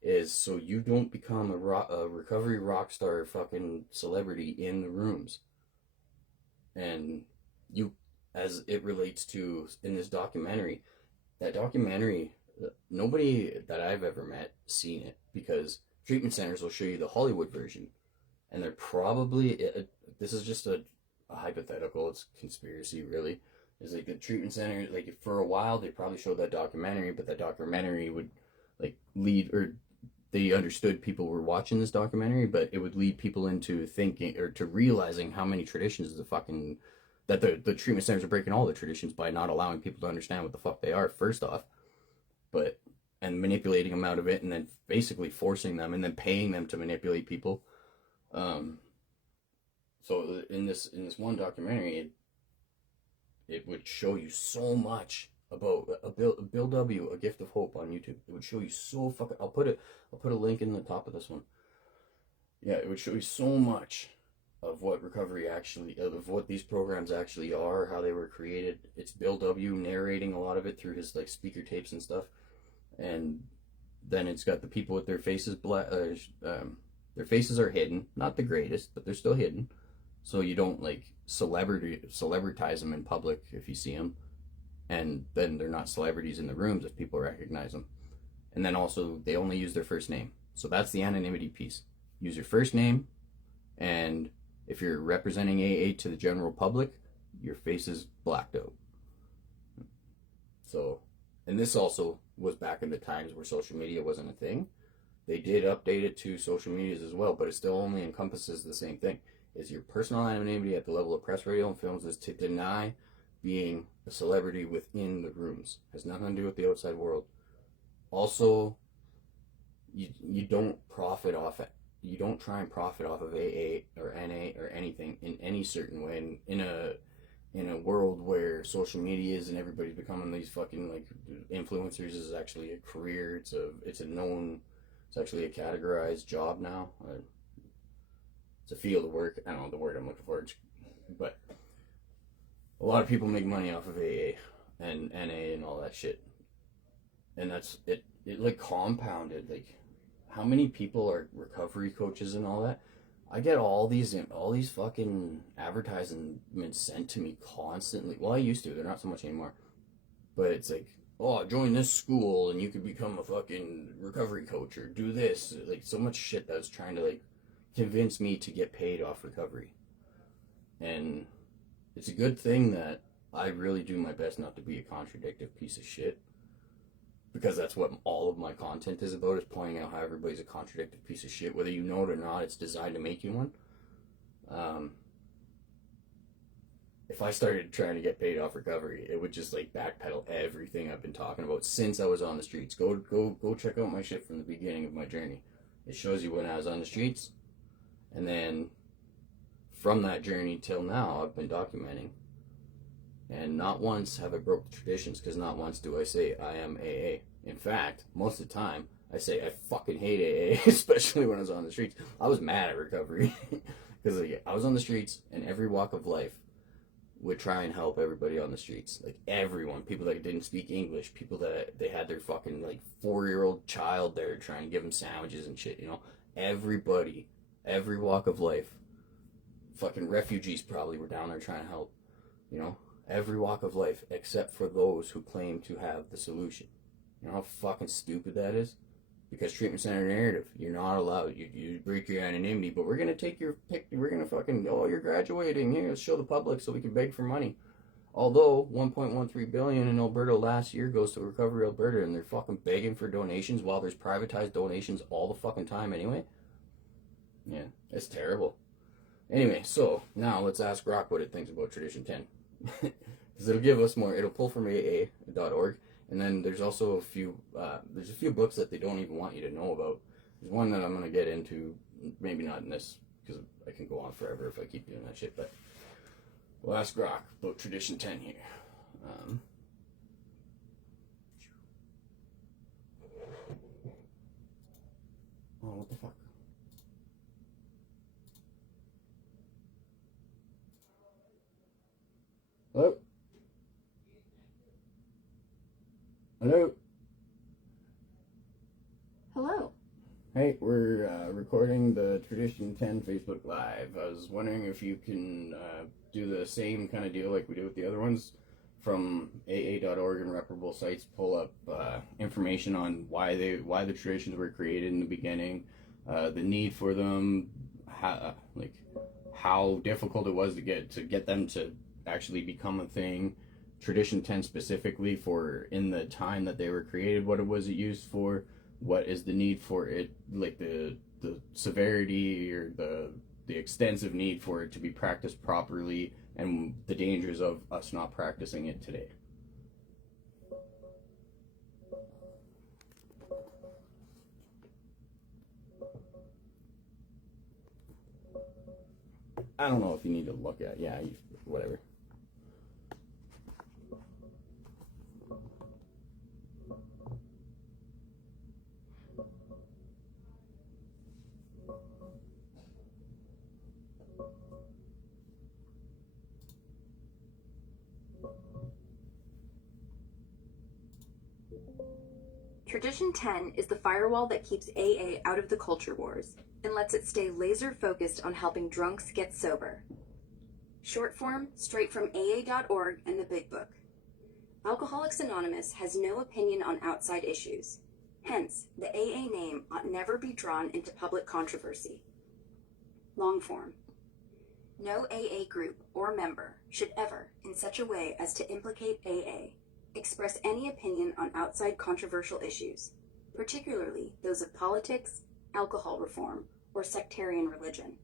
is so you don't become a recovery rock star fucking celebrity in the rooms. And you, as it relates to in this documentary, that documentary, nobody that I've ever met seen it because treatment centers will show you the Hollywood version, and they're probably this is just a hypothetical. It's conspiracy, really. Is like the treatment center, like for a while they probably showed that documentary, but that documentary would like lead, or they understood people were watching this documentary, but it would lead people into thinking or to realizing how many traditions that the treatment centers are breaking all the traditions by not allowing people to understand what the fuck they are first off, but and manipulating them out of it, and then basically forcing them and then paying them to manipulate people. So in this one documentary, it would show you so much about Bill W, A Gift of Hope on YouTube. It would show you so fucking. I'll put a link in the top of this one. Yeah, it would show you so much of what recovery actually, of what these programs actually are, how they were created. It's Bill W narrating a lot of it through his like speaker tapes and stuff, and then it's got the people with their faces their faces are hidden, not the greatest, but they're still hidden, so you don't like celebritize them in public if you see them, and then they're not celebrities in the rooms if people recognize them. And then also they only use their first name, so that's the anonymity piece. Use your first name, and if you're representing AA to the general public, your face is blacked out. So, and this also was back in the times where social media wasn't a thing. They did update it to social medias as well, but it still only encompasses the same thing. Is your personal anonymity at the level of press, radio, and films is to deny being a celebrity within the rooms. Has nothing to do with the outside world. Also, you don't profit off it. You don't try and profit off of AA or NA or anything in any certain way. In a world where social media is and everybody's becoming these fucking like influencers is actually a career. It's actually a categorized job now. It's a field of work. I don't know the word I'm looking for, but a lot of people make money off of AA and NA and all that shit, and that's it. It like compounded. Like, how many people are recovery coaches and all that? I get all these fucking advertisements sent to me constantly. Well, I used to. They're not so much anymore. But it's like, oh, join this school and you could become a fucking recovery coach or do this. Like, so much shit that was trying to like convince me to get paid off recovery. And it's a good thing that I really do my best not to be a contradictive piece of shit, because that's what all of my content is about, is pointing out how everybody's a contradictive piece of shit. Whether you know it or not, it's designed to make you one. If I started trying to get paid off recovery, it would just like backpedal everything I've been talking about since I was on the streets. Go check out my shit from the beginning of my journey. It shows you when I was on the streets, and then from that journey till now, I've been documenting. And not once have I broke the traditions, because not once do I say I am AA. In fact, most of the time, I say I fucking hate AA, especially when I was on the streets. I was mad at recovery, because like, I was on the streets, and every walk of life would try and help everybody on the streets. Like, everyone. People that didn't speak English, people that they had their fucking, like, 4-year-old child there trying to give them sandwiches and shit, you know? Everybody. Every walk of life. Fucking refugees probably were down there trying to help, you know? Every walk of life, except for those who claim to have the solution. You know how fucking stupid that is? Because treatment center narrative, you're not allowed. You break your anonymity, but we're gonna take your pick. We're gonna fucking, oh, you're graduating. Here, let's show the public so we can beg for money. Although 1.13 billion in Alberta last year goes to Recovery Alberta, and they're fucking begging for donations while there's privatized donations all the fucking time anyway. Yeah, it's terrible. Anyway, so now let's ask Rock what it thinks about Tradition 10. Because it'll give us more, it'll pull from AA.org, and then there's also a few books that they don't even want you to know about. There's one that I'm going to get into, maybe not in this, because I can go on forever if I keep doing that shit, but we'll ask Rock about Tradition 10 here. Oh, what the fuck? Hello? Hello? Hello. Hey, we're recording the Tradition 10 Facebook Live. I was wondering if you can do the same kind of deal like we do with the other ones. From AA.org and reputable sites, pull up information on why the traditions were created in the beginning, the need for them, how difficult it was to get them to actually become a thing. Tradition 10 specifically for in the time that they were created, what it was used for, what is the need for it, like the severity or the extensive need for it to be practiced properly, and the dangers of us not practicing it today. I don't know if you need to look at, whatever. Tradition 10 is the firewall that keeps AA out of the culture wars and lets it stay laser focused on helping drunks get sober. Short form, straight from AA.org and the Big Book. Alcoholics Anonymous has no opinion on outside issues. Hence, the AA name ought never be drawn into public controversy. Long form. No AA group or member should ever, in such a way as to implicate AA, express any opinion on outside controversial issues, particularly those of politics, alcohol reform, or sectarian religion.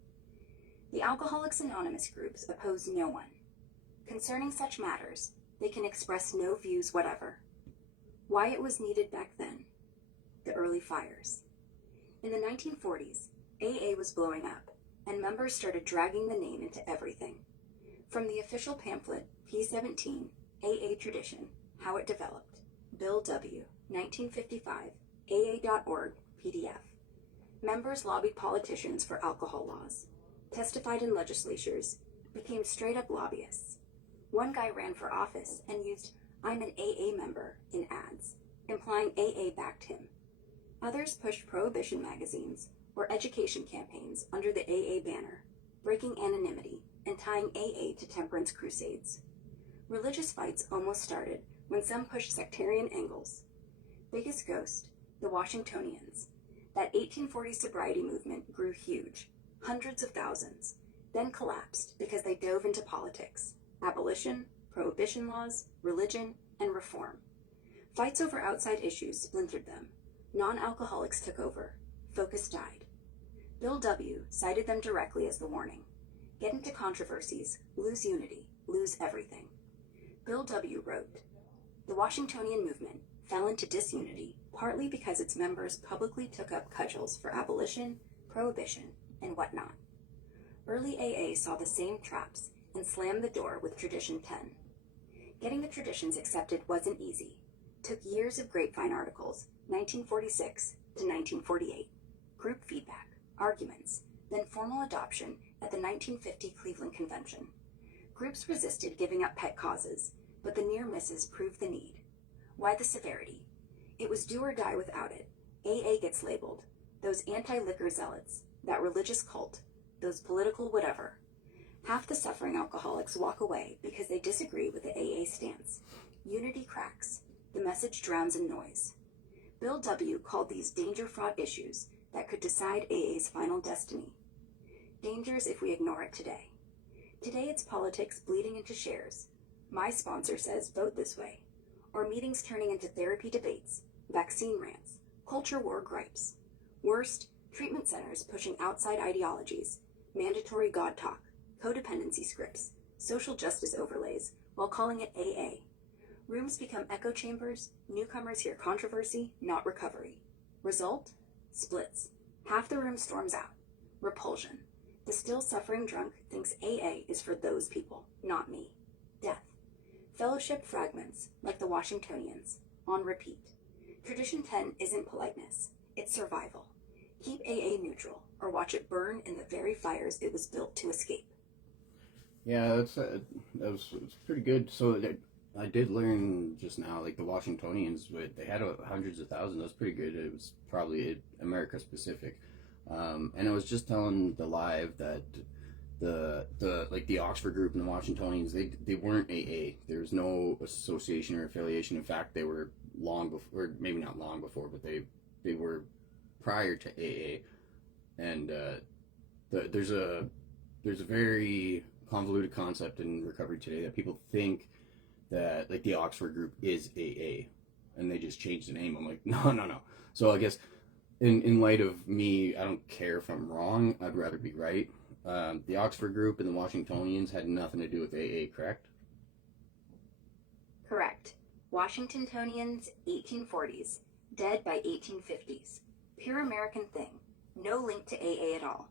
The Alcoholics Anonymous groups oppose no one. Concerning such matters, they can express no views whatever. Why it was needed back then. The early fires. In the 1940s, AA was blowing up, and members started dragging the name into everything. From the official pamphlet, P17, AA Tradition, How It Developed, Bill W., 1955, AA.org, PDF. Members lobbied politicians for alcohol laws, testified in legislatures, became straight-up lobbyists. One guy ran for office and used "I'm an AA member" in ads, implying AA backed him. Others pushed prohibition magazines or education campaigns under the AA banner, breaking anonymity and tying AA to temperance crusades. Religious fights almost started when some pushed sectarian angles. Biggest ghost, the Washingtonians. That 1840 sobriety movement grew huge, hundreds of thousands, then collapsed because they dove into politics, abolition, prohibition laws, religion, and reform. Fights over outside issues splintered them. Non-alcoholics took over. Focus died. Bill W. cited them directly as the warning. Get into controversies, lose unity, lose everything. Bill W. wrote, "The Washingtonian movement fell into disunity partly because its members publicly took up cudgels for abolition, prohibition, and whatnot. Early AA saw the same traps and slammed the door with Tradition 10. Getting the traditions accepted wasn't easy. Took years of grapevine articles, 1946 to 1948, group feedback, arguments, then formal adoption at the 1950 Cleveland Convention. Groups resisted giving up pet causes, but the near misses proved the need. Why the severity? It was do or die without it. AA gets labeled. Those anti-liquor zealots, that religious cult, those political whatever. Half the suffering alcoholics walk away because they disagree with the AA stance. Unity cracks. The message drowns in noise. Bill W. called these danger-fraught issues that could decide AA's final destiny. Dangers if we ignore it today. Today it's politics bleeding into shares. My sponsor says vote this way. Or meetings turning into therapy debates, vaccine rants, culture war gripes. Worst, treatment centers pushing outside ideologies, mandatory God talk, codependency scripts, social justice overlays, while calling it AA. Rooms become echo chambers, newcomers hear controversy, not recovery. Result? Splits. Half the room storms out. Repulsion. The still suffering drunk thinks AA is for those people, not me. Death. Fellowship fragments, like the Washingtonians, on repeat. Tradition 10 isn't politeness, it's survival. Keep AA neutral, or watch it burn in the very fires it was built to escape. Yeah, it's pretty good. So I did learn just now, like the Washingtonians, but they had hundreds of thousands. That's pretty good. It was probably America specific. And I was just telling the live that the Oxford group and the Washingtonians, they weren't AA. There was no association or affiliation. In fact, they were long before, or maybe not long before, but they were prior to AA. And there's a very convoluted concept in recovery today that people think that like the Oxford group is AA, and they just changed the name. I'm like, no. So I guess in light of me, I don't care if I'm wrong. I'd rather be right. The Oxford group and the Washingtonians had nothing to do with AA, correct? Correct. Washingtonians, 1840s. Dead by 1850s. Pure American thing. No link to AA at all.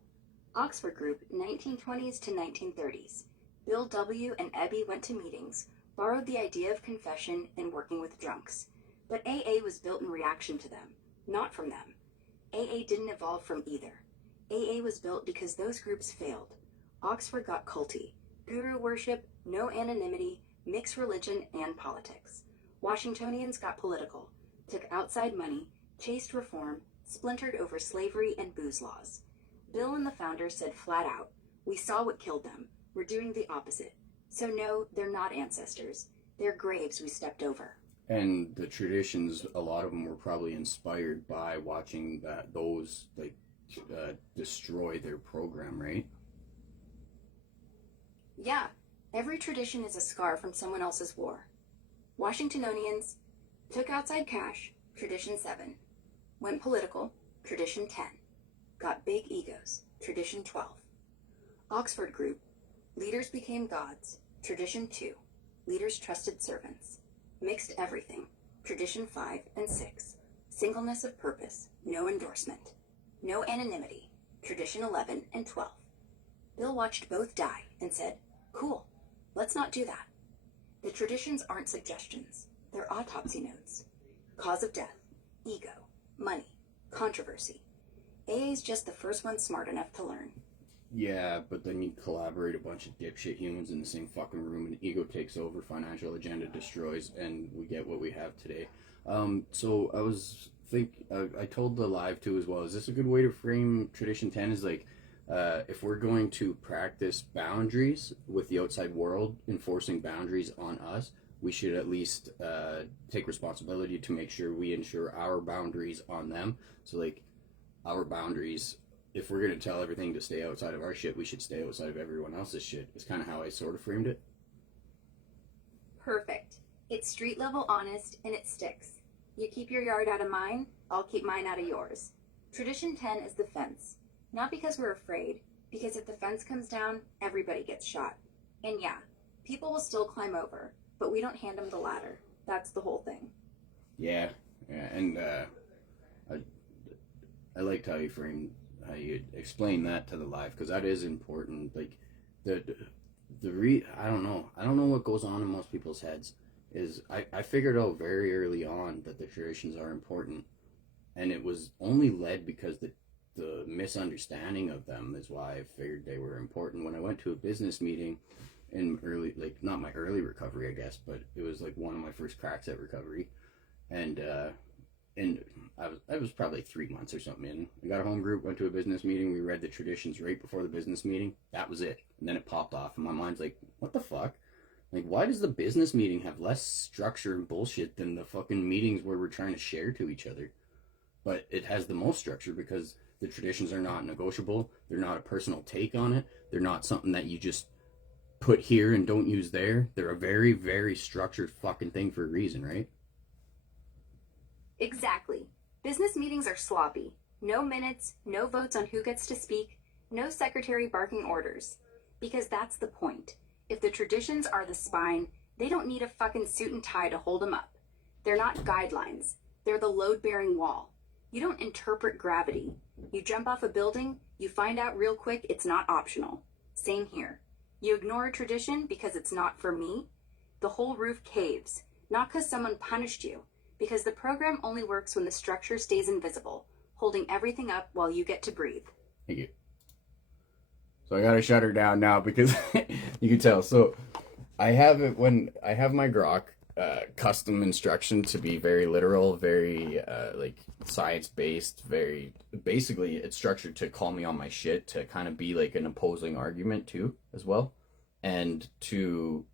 Oxford group, 1920s to 1930s. Bill W. and Ebby went to meetings, borrowed the idea of confession and working with drunks. But AA was built in reaction to them, not from them. AA didn't evolve from either. AA was built because those groups failed. Oxford got culty. Guru worship, no anonymity, mixed religion and politics. Washingtonians got political, took outside money, chased reform, splintered over slavery and booze laws. Bill and the founders said flat out, we saw what killed them. We're doing the opposite. So no, they're not ancestors. They're graves we stepped over. And the traditions, a lot of them were probably inspired by watching those destroy their program, right? Yeah, every tradition is a scar from someone else's war. Washingtonians took outside cash, tradition 7. Went political, tradition 10. Got big egos, tradition 12. Oxford group, leaders became gods, tradition 2. Leaders trusted servants. Mixed everything, tradition 5 and 6. Singleness of purpose, no endorsement. No anonymity, tradition 11 and 12. Bill watched both die and said, cool, let's not do that. The traditions aren't suggestions, they're autopsy notes. Cause of death, ego, money, controversy. AA's just the first one smart enough to learn. Yeah, but then you collaborate a bunch of dipshit humans in the same fucking room, and ego takes over, financial agenda destroys, and we get what we have today. So I told the live too as well. Is this a good way to frame Tradition 10? Is like, if we're going to practice boundaries with the outside world, enforcing boundaries on us, we should at least take responsibility to make sure we ensure our boundaries on them. So like, our boundaries, if we're going to tell everything to stay outside of our shit, we should stay outside of everyone else's shit. It's kind of how I sort of framed it. Perfect. It's street level honest and it sticks. You keep your yard out of mine, I'll keep mine out of yours. Tradition 10 is the fence. Not because we're afraid, because if the fence comes down, everybody gets shot. And yeah, people will still climb over, but we don't hand them the ladder. That's the whole thing. Yeah, and I liked how you explain that to the live, because that is important. Like I don't know what goes on in most people's heads. Is I figured out very early on that the traditions are important, and it was only led because the misunderstanding of them is why I figured they were important. When I went to a business meeting in early, like not my early recovery, I guess, but it was like one of my first cracks at recovery, and I was probably 3 months or something in. I got a home group, went to a business meeting, we read the traditions right before the business meeting. That was it. And then it popped off, and my mind's like, what the fuck? Like, why does the business meeting have less structure and bullshit than the fucking meetings where we're trying to share to each other? But it has the most structure because the traditions are not negotiable. They're not a personal take on it. They're not something that you just put here and don't use there. They're a very, very structured fucking thing for a reason, right? Exactly. Business meetings are sloppy. No minutes, no votes on who gets to speak, no secretary barking orders. Because that's the point. If the traditions are the spine, they don't need a fucking suit and tie to hold them up. They're not guidelines. They're the load-bearing wall. You don't interpret gravity. You jump off a building, you find out real quick it's not optional. Same here. You ignore a tradition because it's not for me. The whole roof caves, not because someone punished you, because the program only works when the structure stays invisible, holding everything up while you get to breathe. Thank you. So I gotta shut her down now because you can tell. So I have it when I have my grok custom instruction to be very literal, very like science based, very basically it's structured to call me on my shit, to kind of be like an opposing argument too as well, and to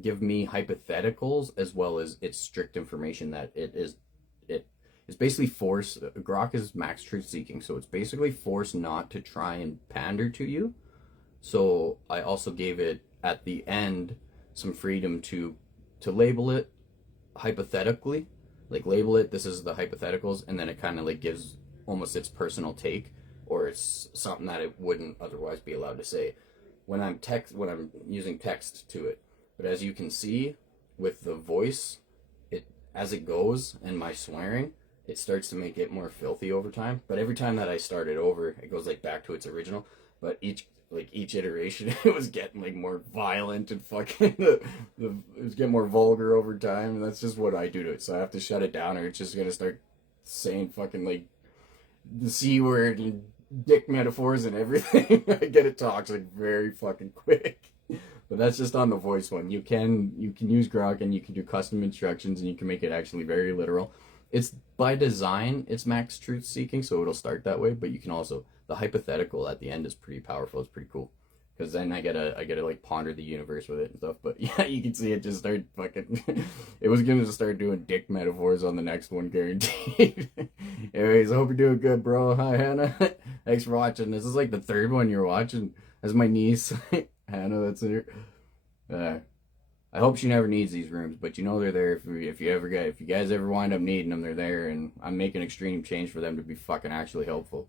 give me hypotheticals as well as its strict information that it is basically force. Grok is max truth seeking, so it's basically forced not to try and pander to you. So I also gave it at the end some freedom to label it hypothetically, like label it, this is the hypotheticals, and then it kind of like gives almost its personal take, or it's something that it wouldn't otherwise be allowed to say when I'm using text to it. But as you can see with the voice, it as it goes and my swearing, it starts to make it more filthy over time. But every time that I start it over, it goes like back to its original. But each iteration, it was getting like more violent and fucking it was getting more vulgar over time, and that's just what I do to it. So I have to shut it down, or it's just gonna start saying fucking like the C word and dick metaphors and everything. I get it toxic very fucking quick. But that's just on the voice one. You can use Grok and you can do custom instructions and you can make it actually very literal. It's by design, it's max truth seeking, so it'll start that way, but you can also, the hypothetical at the end is pretty powerful. It's pretty cool. Because then I get to like ponder the universe with it and stuff. But yeah, you can see it just start fucking it was gonna just start doing dick metaphors on the next one, guaranteed. Anyways, I hope you're doing good, bro. Hi Hannah. Thanks for watching. This is like the third one you're watching. That's my niece. Hannah, that's her. I hope she never needs these rooms, but you know they're there if you guys ever wind up needing them, they're there, and I'm making extreme change for them to be fucking actually helpful.